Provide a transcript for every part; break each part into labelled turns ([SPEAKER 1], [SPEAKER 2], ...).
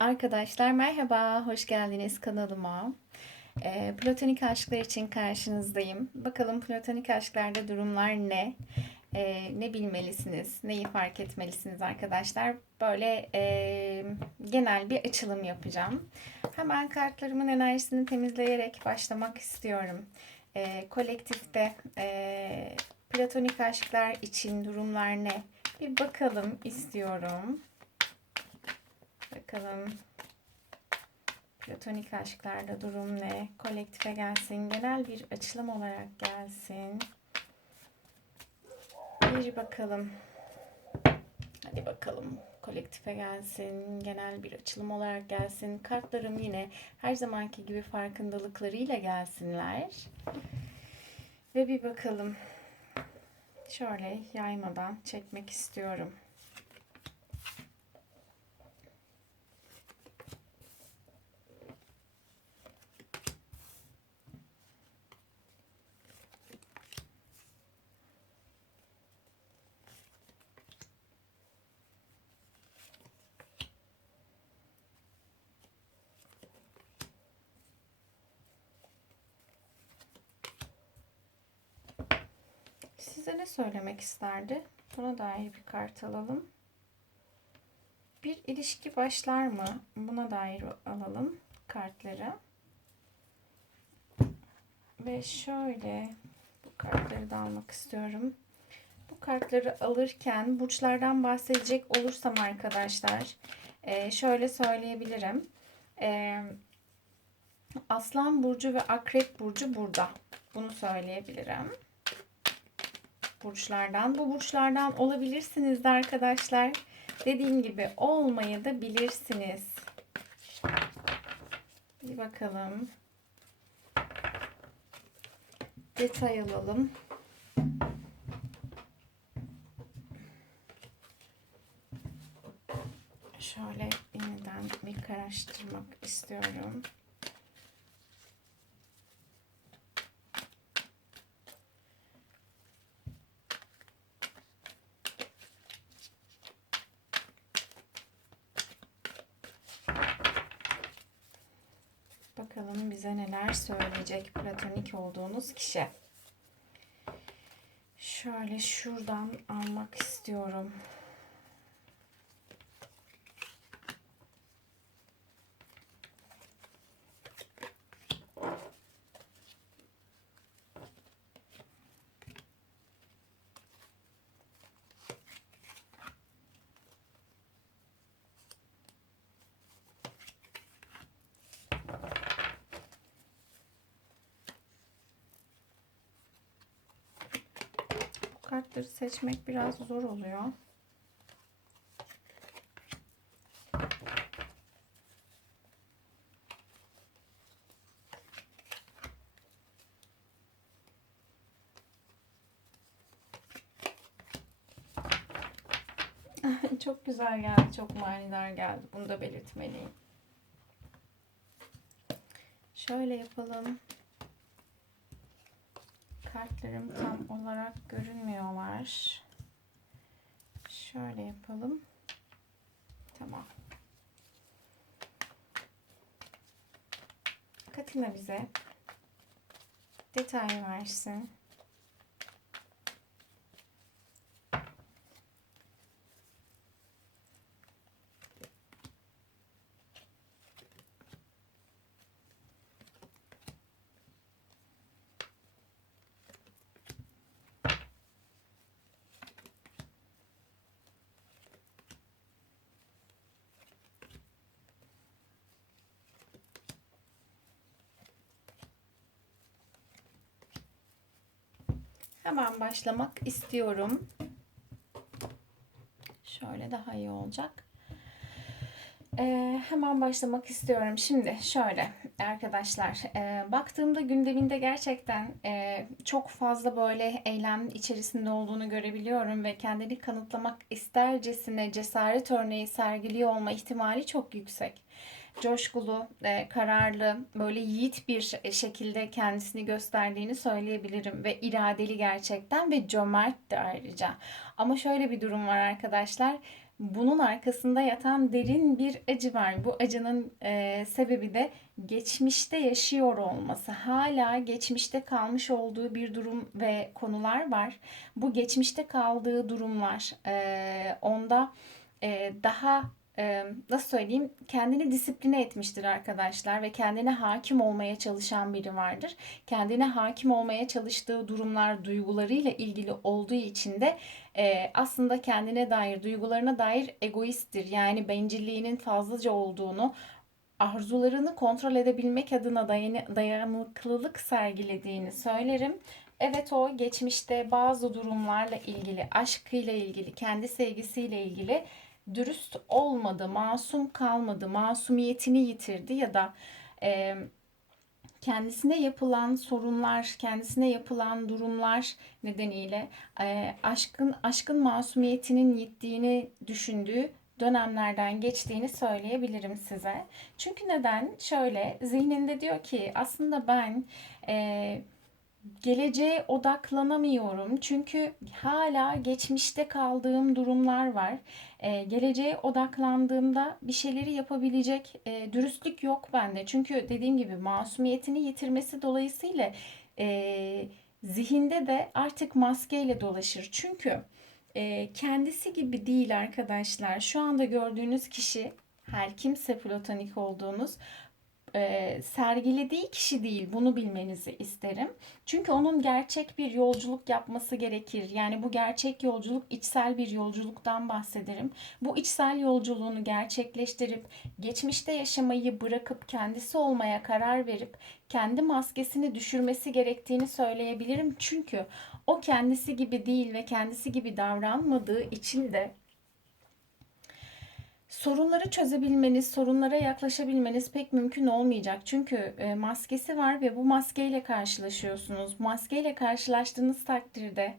[SPEAKER 1] Arkadaşlar merhaba, hoş geldiniz kanalıma. Ee, platonik aşklar için karşınızdayım. Bakalım platonik aşklarda durumlar ne? Ee, ne bilmelisiniz, neyi fark etmelisiniz arkadaşlar? Böyle e, genel bir açılım yapacağım. Hemen kartlarımın enerjisini temizleyerek başlamak istiyorum. Ee, kolektifte e, platonik aşklar için durumlar ne? Bir bakalım istiyorum. Bakalım platonik aşklarda durum ne? Kolektife gelsin. Genel bir açılım olarak gelsin. Bir bakalım. Hadi bakalım. Kolektife gelsin. Genel bir açılım olarak gelsin. Kartlarım yine her zamanki gibi farkındalıklarıyla gelsinler. Ve bir bakalım. Şöyle yaymadan çekmek istiyorum. Size ne söylemek isterdi? Buna dair bir kart alalım. Bir ilişki başlar mı? Buna dair alalım kartları. Ve şöyle bu kartları da almak istiyorum. Bu kartları alırken burçlardan bahsedecek olursam arkadaşlar e, şöyle söyleyebilirim. E, Aslan burcu ve Akrep burcu burada. Bunu söyleyebilirim burçlardan. Bu burçlardan olabilirsiniz de arkadaşlar. Dediğim gibi olmayı da bilirsiniz. Bir bakalım. Detay alalım. Şöyle yeniden bir karıştırmak istiyorum. Bakalım bize neler söyleyecek platonik olduğunuz kişi. Şöyle şuradan almak istiyorum. Kartları seçmek biraz zor oluyor. çok güzel geldi, çok manidar geldi. Bunu da belirtmeliyim. Şöyle yapalım kartlarım tam olarak görünmüyorlar. Şöyle yapalım. Tamam. Katina bize detay versin. Hemen başlamak istiyorum. Şöyle daha iyi olacak. Ee, hemen başlamak istiyorum. Şimdi şöyle arkadaşlar e, baktığımda gündeminde gerçekten e, çok fazla böyle eylem içerisinde olduğunu görebiliyorum ve kendini kanıtlamak istercesine cesaret örneği sergiliyor olma ihtimali çok yüksek coşkulu, e, kararlı, böyle yiğit bir şekilde kendisini gösterdiğini söyleyebilirim ve iradeli gerçekten ve cömert de ayrıca. Ama şöyle bir durum var arkadaşlar. bunun arkasında yatan derin bir acı var. Bu acının e, sebebi de geçmişte yaşıyor olması. Hala geçmişte kalmış olduğu bir durum ve konular var. Bu geçmişte kaldığı durumlar e, onda e, daha nasıl söyleyeyim kendini disipline etmiştir arkadaşlar ve kendine hakim olmaya çalışan biri vardır. Kendine hakim olmaya çalıştığı durumlar duygularıyla ilgili olduğu için de aslında kendine dair, duygularına dair egoisttir. Yani bencilliğinin fazlaca olduğunu, arzularını kontrol edebilmek adına dayanı- dayanıklılık sergilediğini söylerim. Evet o geçmişte bazı durumlarla ilgili, aşkıyla ilgili, kendi sevgisiyle ilgili dürüst olmadı, masum kalmadı, masumiyetini yitirdi ya da e, kendisine yapılan sorunlar, kendisine yapılan durumlar nedeniyle e, aşkın aşkın masumiyetinin yittiğini düşündüğü dönemlerden geçtiğini söyleyebilirim size. Çünkü neden? Şöyle zihninde diyor ki aslında ben e, geleceğe odaklanamıyorum. Çünkü hala geçmişte kaldığım durumlar var. Ee, geleceğe odaklandığımda bir şeyleri yapabilecek e, dürüstlük yok bende. Çünkü dediğim gibi masumiyetini yitirmesi dolayısıyla e, zihinde de artık maskeyle dolaşır. Çünkü e, kendisi gibi değil arkadaşlar. Şu anda gördüğünüz kişi her kimse platonik olduğunuz e, sergilediği kişi değil. Bunu bilmenizi isterim. Çünkü onun gerçek bir yolculuk yapması gerekir. Yani bu gerçek yolculuk içsel bir yolculuktan bahsederim. Bu içsel yolculuğunu gerçekleştirip geçmişte yaşamayı bırakıp kendisi olmaya karar verip kendi maskesini düşürmesi gerektiğini söyleyebilirim. Çünkü o kendisi gibi değil ve kendisi gibi davranmadığı için de sorunları çözebilmeniz, sorunlara yaklaşabilmeniz pek mümkün olmayacak. Çünkü e, maskesi var ve bu maskeyle karşılaşıyorsunuz. Maskeyle karşılaştığınız takdirde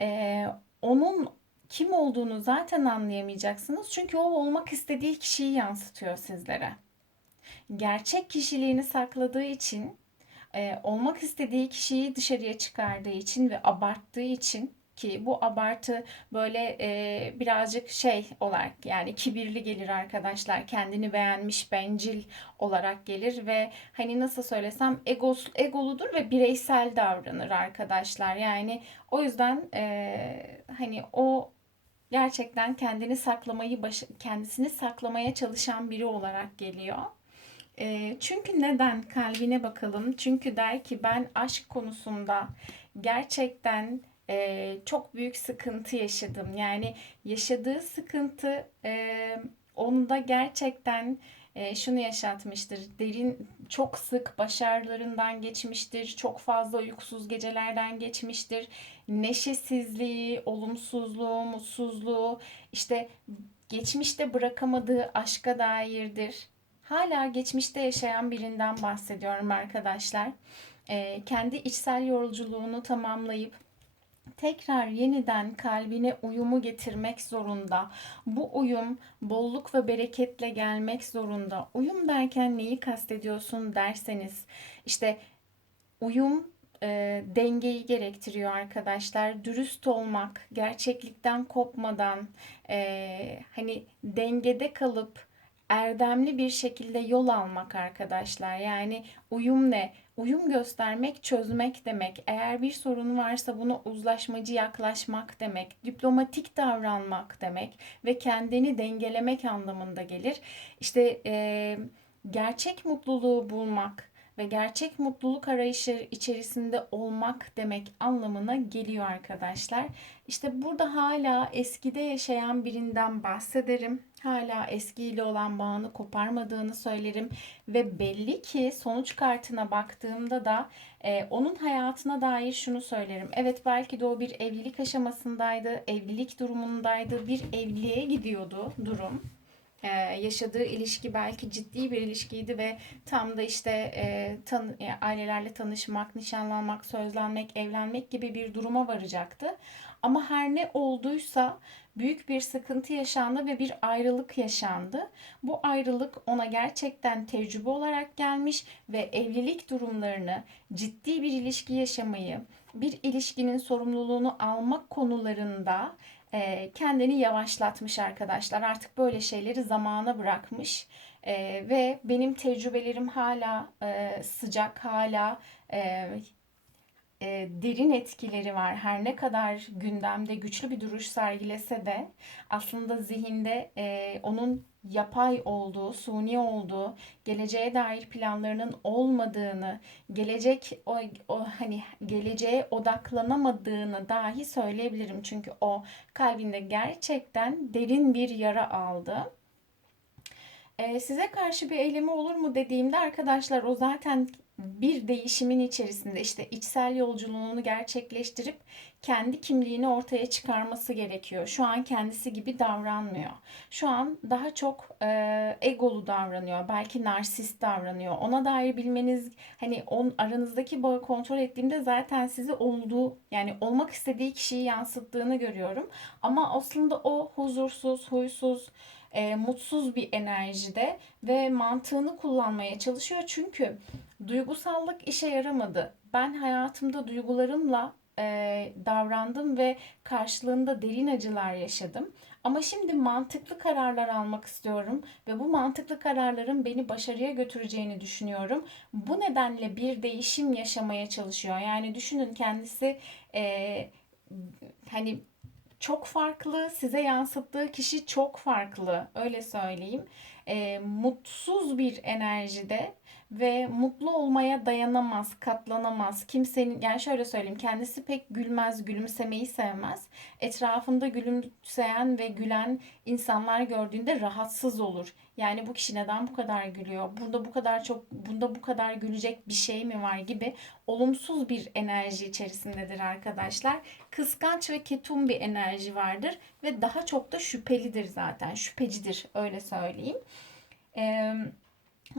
[SPEAKER 1] e, onun kim olduğunu zaten anlayamayacaksınız. Çünkü o olmak istediği kişiyi yansıtıyor sizlere. Gerçek kişiliğini sakladığı için, e, olmak istediği kişiyi dışarıya çıkardığı için ve abarttığı için ki bu abartı böyle e, birazcık şey olarak yani kibirli gelir arkadaşlar. Kendini beğenmiş, bencil olarak gelir ve hani nasıl söylesem egos, egoludur ve bireysel davranır arkadaşlar. Yani o yüzden e, hani o gerçekten kendini saklamayı baş, kendisini saklamaya çalışan biri olarak geliyor. E, çünkü neden kalbine bakalım? Çünkü der ki ben aşk konusunda gerçekten e, çok büyük sıkıntı yaşadım. Yani yaşadığı sıkıntı e, onda gerçekten e, şunu yaşatmıştır. Derin, çok sık başarılarından geçmiştir. Çok fazla uykusuz gecelerden geçmiştir. Neşesizliği, olumsuzluğu, mutsuzluğu, işte geçmişte bırakamadığı aşka dairdir. Hala geçmişte yaşayan birinden bahsediyorum arkadaşlar. E, kendi içsel yolculuğunu tamamlayıp tekrar yeniden kalbine uyumu getirmek zorunda. Bu uyum bolluk ve bereketle gelmek zorunda. Uyum derken neyi kastediyorsun derseniz işte uyum e, dengeyi gerektiriyor arkadaşlar. Dürüst olmak, gerçeklikten kopmadan, e, hani dengede kalıp erdemli bir şekilde yol almak arkadaşlar. Yani uyum ne? Uyum göstermek, çözmek demek. Eğer bir sorun varsa buna uzlaşmacı yaklaşmak demek. Diplomatik davranmak demek ve kendini dengelemek anlamında gelir. İşte e, gerçek mutluluğu bulmak ve gerçek mutluluk arayışı içerisinde olmak demek anlamına geliyor arkadaşlar. İşte burada hala eskide yaşayan birinden bahsederim. Hala eskiyle olan bağını koparmadığını söylerim ve belli ki sonuç kartına baktığımda da e, onun hayatına dair şunu söylerim. Evet belki de o bir evlilik aşamasındaydı, evlilik durumundaydı, bir evliliğe gidiyordu durum ee, yaşadığı ilişki belki ciddi bir ilişkiydi ve tam da işte e, tan yani ailelerle tanışmak, nişanlanmak, sözlenmek, evlenmek gibi bir duruma varacaktı. Ama her ne olduysa büyük bir sıkıntı yaşandı ve bir ayrılık yaşandı. Bu ayrılık ona gerçekten tecrübe olarak gelmiş ve evlilik durumlarını, ciddi bir ilişki yaşamayı, bir ilişkinin sorumluluğunu almak konularında e, kendini yavaşlatmış arkadaşlar. Artık böyle şeyleri zamana bırakmış. E, ve benim tecrübelerim hala e, sıcak, hala e, derin etkileri var. Her ne kadar gündemde güçlü bir duruş sergilese de aslında zihinde e, onun yapay olduğu, suni olduğu, geleceğe dair planlarının olmadığını, gelecek o, o hani geleceğe odaklanamadığını dahi söyleyebilirim. Çünkü o kalbinde gerçekten derin bir yara aldı. E, size karşı bir eylemi olur mu dediğimde arkadaşlar o zaten bir değişimin içerisinde işte içsel yolculuğunu gerçekleştirip kendi kimliğini ortaya çıkarması gerekiyor. Şu an kendisi gibi davranmıyor. Şu an daha çok e, egolu davranıyor. Belki narsist davranıyor. Ona dair bilmeniz hani on, aranızdaki bağı kontrol ettiğimde zaten sizi olduğu yani olmak istediği kişiyi yansıttığını görüyorum. Ama aslında o huzursuz, huysuz, e, mutsuz bir enerjide ve mantığını kullanmaya çalışıyor. Çünkü duygusallık işe yaramadı. Ben hayatımda duygularımla e, davrandım ve karşılığında derin acılar yaşadım. Ama şimdi mantıklı kararlar almak istiyorum ve bu mantıklı kararların beni başarıya götüreceğini düşünüyorum. Bu nedenle bir değişim yaşamaya çalışıyor. Yani düşünün kendisi e, hani çok farklı, size yansıttığı kişi çok farklı. Öyle söyleyeyim. E, mutsuz bir enerjide ve mutlu olmaya dayanamaz, katlanamaz. Kimsenin yani şöyle söyleyeyim kendisi pek gülmez, gülümsemeyi sevmez. Etrafında gülümseyen ve gülen insanlar gördüğünde rahatsız olur. Yani bu kişi neden bu kadar gülüyor? Burada bu kadar çok bunda bu kadar gülecek bir şey mi var gibi olumsuz bir enerji içerisindedir arkadaşlar. Kıskanç ve ketum bir enerji vardır ve daha çok da şüphelidir zaten. Şüphecidir öyle söyleyeyim. Eee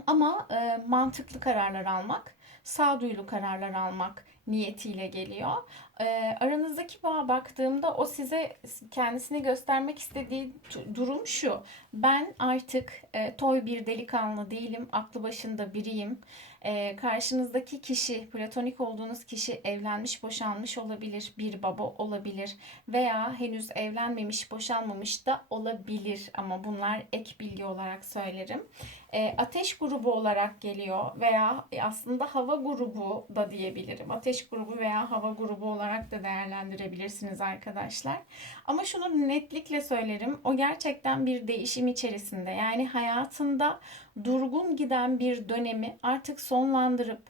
[SPEAKER 1] ama e, mantıklı kararlar almak, sağduyulu kararlar almak niyetiyle geliyor. E, aranızdaki bağa baktığımda o size kendisini göstermek istediği durum şu. Ben artık e, toy bir delikanlı değilim, aklı başında biriyim. E, karşınızdaki kişi, platonik olduğunuz kişi evlenmiş, boşanmış olabilir, bir baba olabilir veya henüz evlenmemiş, boşanmamış da olabilir. Ama bunlar ek bilgi olarak söylerim. E, ateş grubu olarak geliyor veya aslında hava grubu da diyebilirim. Ateş grubu veya hava grubu olarak da değerlendirebilirsiniz arkadaşlar. Ama şunu netlikle söylerim. O gerçekten bir değişim içerisinde. Yani hayatında durgun giden bir dönemi artık sonlandırıp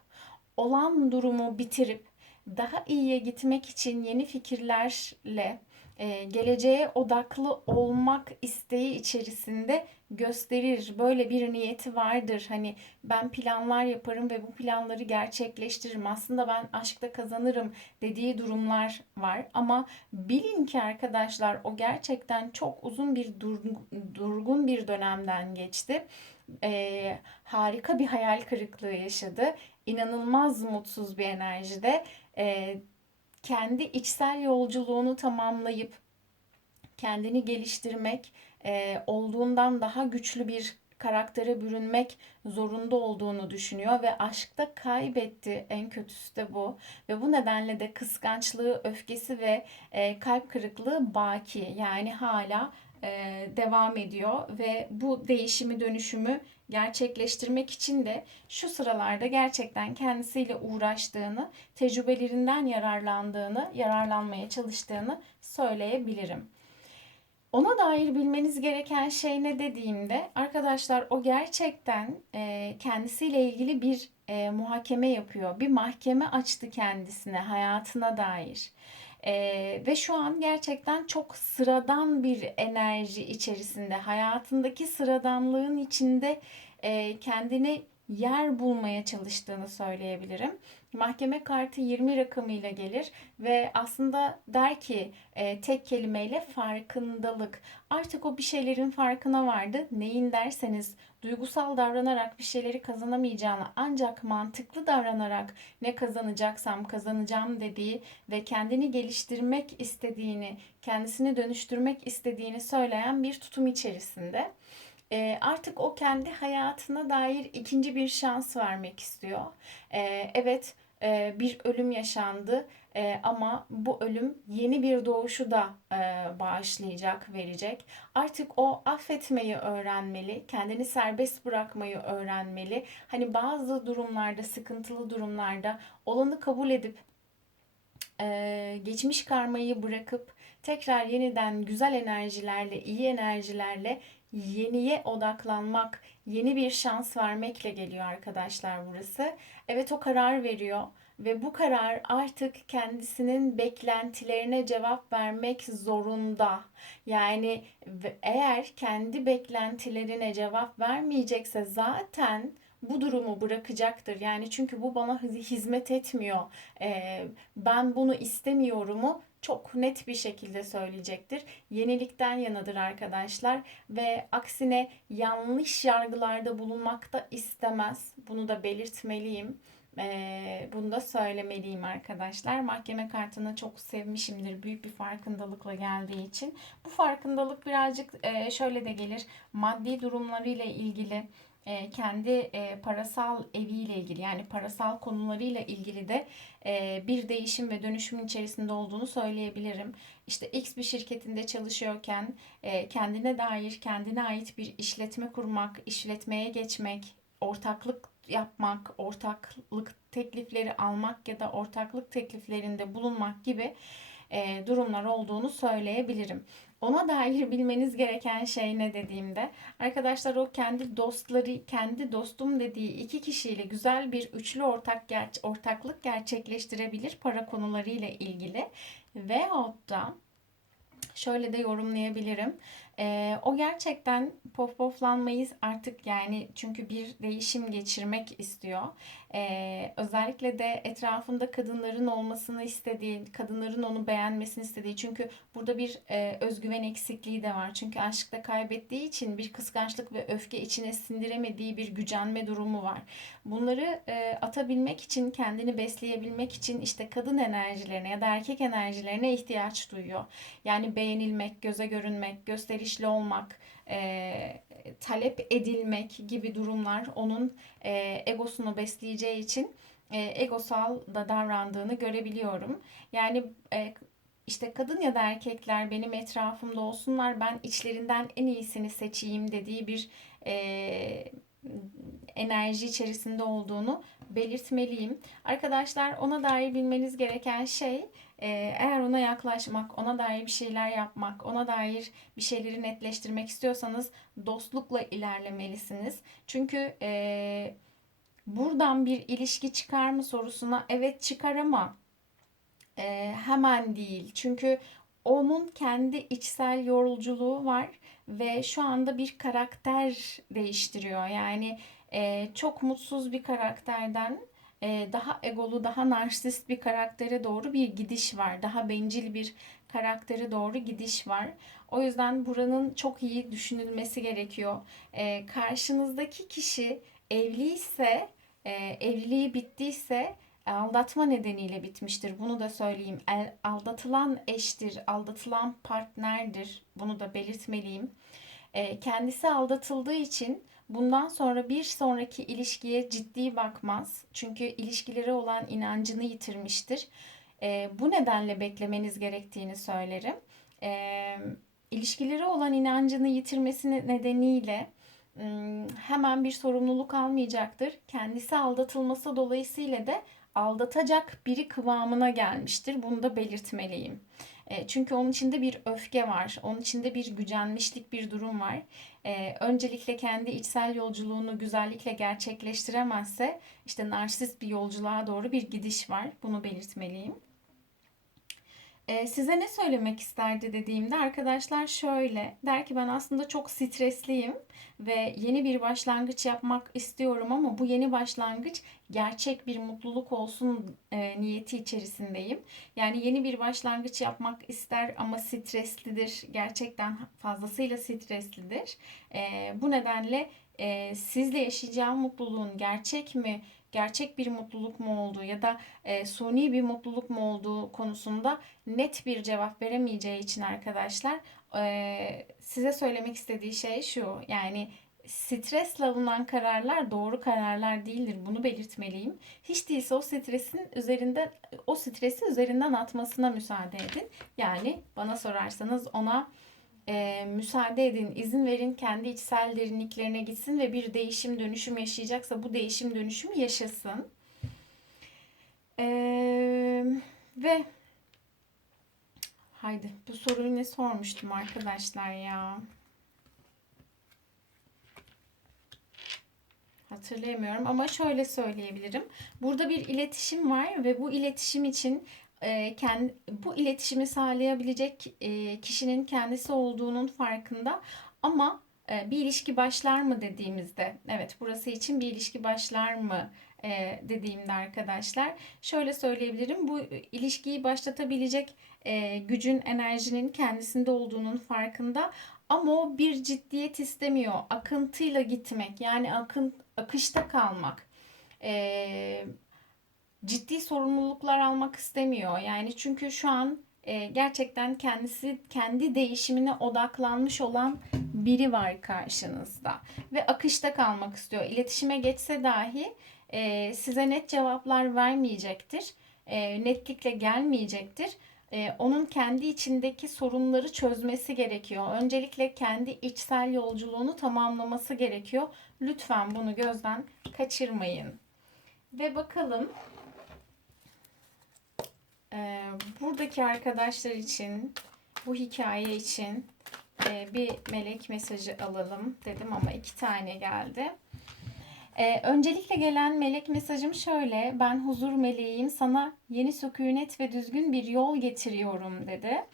[SPEAKER 1] olan durumu bitirip daha iyiye gitmek için yeni fikirlerle e, geleceğe odaklı olmak isteği içerisinde gösterir. Böyle bir niyeti vardır. Hani ben planlar yaparım ve bu planları gerçekleştiririm. Aslında ben aşkta kazanırım dediği durumlar var. Ama bilin ki arkadaşlar o gerçekten çok uzun bir durgun bir dönemden geçti. Ee, harika bir hayal kırıklığı yaşadı. İnanılmaz mutsuz bir enerjide. Ee, kendi içsel yolculuğunu tamamlayıp kendini geliştirmek, e, olduğundan daha güçlü bir karaktere bürünmek zorunda olduğunu düşünüyor ve aşkta kaybetti. En kötüsü de bu. Ve bu nedenle de kıskançlığı, öfkesi ve e, kalp kırıklığı baki. Yani hala e, devam ediyor ve bu değişimi dönüşümü gerçekleştirmek için de şu sıralarda gerçekten kendisiyle uğraştığını, tecrübelerinden yararlandığını, yararlanmaya çalıştığını söyleyebilirim. Ona dair bilmeniz gereken şey ne dediğimde arkadaşlar o gerçekten e, kendisiyle ilgili bir e, muhakeme yapıyor. Bir mahkeme açtı kendisine hayatına dair. E, ve şu an gerçekten çok sıradan bir enerji içerisinde hayatındaki sıradanlığın içinde e, kendini yer bulmaya çalıştığını söyleyebilirim. Mahkeme kartı 20 rakamıyla gelir ve aslında der ki e, tek kelimeyle farkındalık. Artık o bir şeylerin farkına vardı. Neyin derseniz duygusal davranarak bir şeyleri kazanamayacağını ancak mantıklı davranarak ne kazanacaksam kazanacağım dediği ve kendini geliştirmek istediğini, kendisini dönüştürmek istediğini söyleyen bir tutum içerisinde e, artık o kendi hayatına dair ikinci bir şans vermek istiyor. E, evet e, bir ölüm yaşandı. E, ama bu ölüm yeni bir doğuşu da e, bağışlayacak, verecek. Artık o affetmeyi öğrenmeli, kendini serbest bırakmayı öğrenmeli. Hani bazı durumlarda, sıkıntılı durumlarda olanı kabul edip e, geçmiş karmayı bırakıp tekrar yeniden güzel enerjilerle, iyi enerjilerle yeniye odaklanmak, yeni bir şans vermekle geliyor arkadaşlar burası. Evet o karar veriyor ve bu karar artık kendisinin beklentilerine cevap vermek zorunda. Yani eğer kendi beklentilerine cevap vermeyecekse zaten bu durumu bırakacaktır. Yani çünkü bu bana hizmet etmiyor. Ee, ben bunu istemiyorumu çok net bir şekilde söyleyecektir. Yenilikten yanadır arkadaşlar ve aksine yanlış yargılarda bulunmak da istemez. Bunu da belirtmeliyim. Ee, bunu da söylemeliyim arkadaşlar. Mahkeme kartını çok sevmişimdir. Büyük bir farkındalıkla geldiği için. Bu farkındalık birazcık e, şöyle de gelir. Maddi durumlarıyla ilgili e, kendi e, parasal eviyle ilgili yani parasal konularıyla ilgili de e, bir değişim ve dönüşümün içerisinde olduğunu söyleyebilirim. İşte X bir şirketinde çalışıyorken kendine dair kendine ait bir işletme kurmak, işletmeye geçmek, ortaklık yapmak, ortaklık teklifleri almak ya da ortaklık tekliflerinde bulunmak gibi durumlar olduğunu söyleyebilirim. Ona dair bilmeniz gereken şey ne dediğimde arkadaşlar o kendi dostları, kendi dostum dediği iki kişiyle güzel bir üçlü ortak ger- ortaklık gerçekleştirebilir para konularıyla ilgili veyahut da şöyle de yorumlayabilirim. Ee, o gerçekten pof poflanmayı artık yani çünkü bir değişim geçirmek istiyor. Ee, özellikle de etrafında kadınların olmasını istediği, kadınların onu beğenmesini istediği. Çünkü burada bir e, özgüven eksikliği de var. Çünkü aşkta kaybettiği için bir kıskançlık ve öfke içine sindiremediği bir gücenme durumu var. Bunları e, atabilmek için, kendini besleyebilmek için işte kadın enerjilerine ya da erkek enerjilerine ihtiyaç duyuyor. Yani beğenilmek, göze görünmek, gösterişli olmak, e, talep edilmek gibi durumlar onun e, egosunu besleyeceği için e, egosal da davrandığını görebiliyorum. Yani e, işte kadın ya da erkekler benim etrafımda olsunlar ben içlerinden en iyisini seçeyim dediği bir e, enerji içerisinde olduğunu belirtmeliyim. Arkadaşlar ona dair bilmeniz gereken şey e, eğer ona yaklaşmak, ona dair bir şeyler yapmak, ona dair bir şeyleri netleştirmek istiyorsanız dostlukla ilerlemelisiniz. Çünkü e, buradan bir ilişki çıkar mı sorusuna evet çıkar ama e, hemen değil. Çünkü onun kendi içsel yolculuğu var ve şu anda bir karakter değiştiriyor. Yani e, çok mutsuz bir karakterden e, daha egolu, daha narsist bir karaktere doğru bir gidiş var. Daha bencil bir karaktere doğru gidiş var. O yüzden buranın çok iyi düşünülmesi gerekiyor. E, karşınızdaki kişi evliyse, e, evliliği bittiyse aldatma nedeniyle bitmiştir. Bunu da söyleyeyim. Aldatılan eştir, aldatılan partnerdir. Bunu da belirtmeliyim. Kendisi aldatıldığı için bundan sonra bir sonraki ilişkiye ciddi bakmaz. Çünkü ilişkileri olan inancını yitirmiştir. E, bu nedenle beklemeniz gerektiğini söylerim. E, ilişkileri olan inancını yitirmesi nedeniyle hemen bir sorumluluk almayacaktır. Kendisi aldatılması dolayısıyla da aldatacak biri kıvamına gelmiştir. Bunu da belirtmeliyim. E, çünkü onun içinde bir öfke var. Onun içinde bir gücenmişlik bir durum var. E, öncelikle kendi içsel yolculuğunu güzellikle gerçekleştiremezse işte narsist bir yolculuğa doğru bir gidiş var. Bunu belirtmeliyim. E, size ne söylemek isterdi dediğimde arkadaşlar şöyle der ki ben aslında çok stresliyim ve yeni bir başlangıç yapmak istiyorum ama bu yeni başlangıç gerçek bir mutluluk olsun e, niyeti içerisindeyim. Yani yeni bir başlangıç yapmak ister ama streslidir. Gerçekten fazlasıyla streslidir. E, bu nedenle e, sizle yaşayacağım mutluluğun gerçek mi, gerçek bir mutluluk mu olduğu ya da e, suni bir mutluluk mu olduğu konusunda net bir cevap veremeyeceği için arkadaşlar e, size söylemek istediği şey şu. Yani stresle alınan kararlar doğru kararlar değildir. Bunu belirtmeliyim. Hiç değilse o stresin üzerinden o stresi üzerinden atmasına müsaade edin. Yani bana sorarsanız ona e, müsaade edin, izin verin, kendi içsel derinliklerine gitsin ve bir değişim dönüşüm yaşayacaksa bu değişim dönüşümü yaşasın. E, ve haydi bu soruyu ne sormuştum arkadaşlar ya? Hatırlayamıyorum ama şöyle söyleyebilirim. Burada bir iletişim var ve bu iletişim için e, kendi, bu iletişimi sağlayabilecek e, kişinin kendisi olduğunun farkında. Ama e, bir ilişki başlar mı dediğimizde evet burası için bir ilişki başlar mı e, dediğimde arkadaşlar şöyle söyleyebilirim. Bu ilişkiyi başlatabilecek e, gücün enerjinin kendisinde olduğunun farkında. Ama o bir ciddiyet istemiyor. Akıntıyla gitmek yani akın akışta kalmak e, ciddi sorumluluklar almak istemiyor. Yani çünkü şu an e, gerçekten kendisi kendi değişimine odaklanmış olan biri var karşınızda ve akışta kalmak istiyor. İletişime geçse dahi e, size net cevaplar vermeyecektir. E, netlikle gelmeyecektir. E, onun kendi içindeki sorunları çözmesi gerekiyor. Öncelikle kendi içsel yolculuğunu tamamlaması gerekiyor. Lütfen bunu gözden kaçırmayın. Ve bakalım e, buradaki arkadaşlar için bu hikaye için e, bir melek mesajı alalım dedim ama iki tane geldi. E, öncelikle gelen melek mesajım şöyle. Ben huzur meleğim sana yeni sükunet ve düzgün bir yol getiriyorum dedi.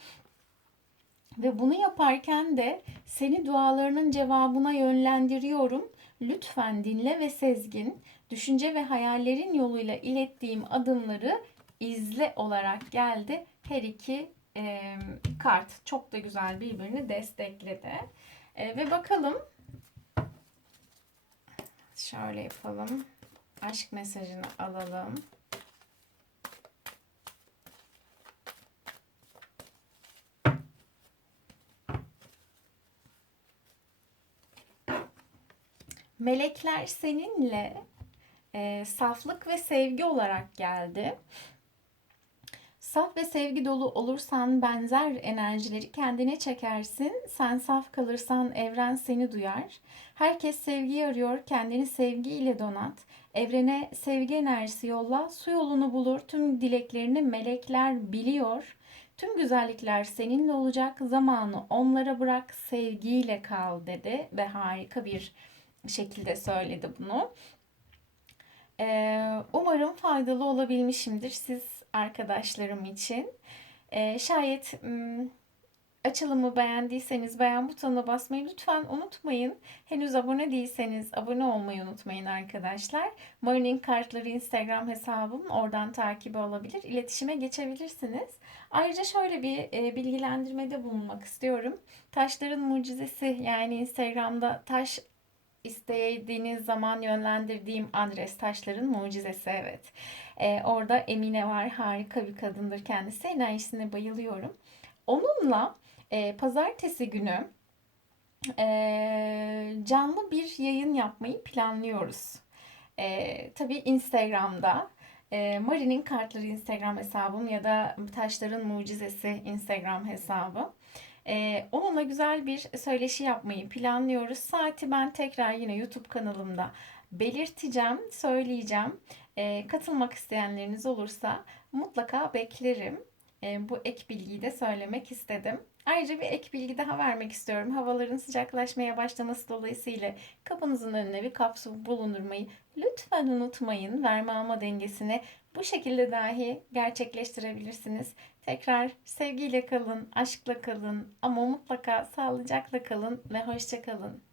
[SPEAKER 1] Ve bunu yaparken de seni dualarının cevabına yönlendiriyorum. Lütfen dinle ve sezgin, düşünce ve hayallerin yoluyla ilettiğim adımları izle olarak geldi. Her iki e, kart çok da güzel birbirini destekledi. E, ve bakalım şöyle yapalım. Aşk mesajını alalım. Melekler seninle e, saflık ve sevgi olarak geldi. Saf ve sevgi dolu olursan benzer enerjileri kendine çekersin. Sen saf kalırsan evren seni duyar. Herkes sevgiyi arıyor. Kendini sevgiyle donat. Evrene sevgi enerjisi yolla. Su yolunu bulur. Tüm dileklerini melekler biliyor. Tüm güzellikler seninle olacak. Zamanı onlara bırak. Sevgiyle kal dedi ve harika bir şekilde söyledi bunu. Ee, umarım faydalı olabilmişimdir. Siz arkadaşlarım için. E, şayet açılımı beğendiyseniz beğen butonuna basmayı lütfen unutmayın. Henüz abone değilseniz abone olmayı unutmayın arkadaşlar. Morning Kartları Instagram hesabım. Oradan takibi olabilir. İletişime geçebilirsiniz. Ayrıca şöyle bir e, bilgilendirmede bulunmak istiyorum. Taşların mucizesi yani Instagram'da taş istediğiniz zaman yönlendirdiğim adres Taşların Mucizesi evet. Ee, orada Emine var. Harika bir kadındır kendisi. Enerjisine bayılıyorum. Onunla e, pazartesi günü e, canlı bir yayın yapmayı planlıyoruz. E, tabii Instagram'da e, Mari'nin kartları Instagram hesabım ya da Taşların Mucizesi Instagram hesabı. Ee, onunla güzel bir söyleşi yapmayı planlıyoruz. Saati ben tekrar yine YouTube kanalımda belirteceğim, söyleyeceğim. Ee, katılmak isteyenleriniz olursa mutlaka beklerim. Ee, bu ek bilgiyi de söylemek istedim. Ayrıca bir ek bilgi daha vermek istiyorum. Havaların sıcaklaşmaya başlaması dolayısıyla kapınızın önüne bir kapsül bulundurmayı lütfen unutmayın. Verme alma dengesini bu şekilde dahi gerçekleştirebilirsiniz. Tekrar sevgiyle kalın, aşkla kalın ama mutlaka sağlıcakla kalın ve hoşça kalın.